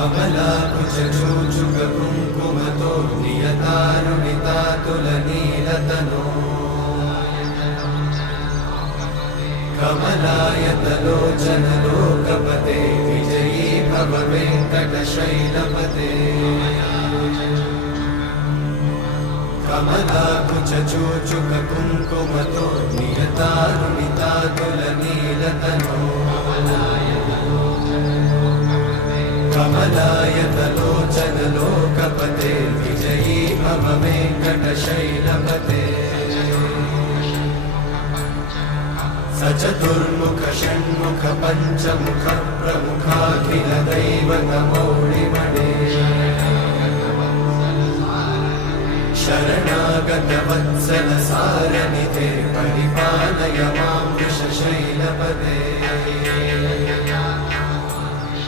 कमलाकुचूचुककुङ्कुमतो नियतारुणितातुलनीलतनो कमलायतलोचनलोकपते विजयी भव वेङ्कटशैलपते कमलाकुचूचुककुङ्कुमतो नियतारुणितातुलनीलतनो कमलायतलोचनलोकपते विजयी भव वेङ्कटशैलपते सचतुर्मुख षण्मुख पञ्चमुख प्रमुखाखिल दैवतमौळिमणे शरणागत वत्सल सारनिधे परिपालय मां वृषशैलपते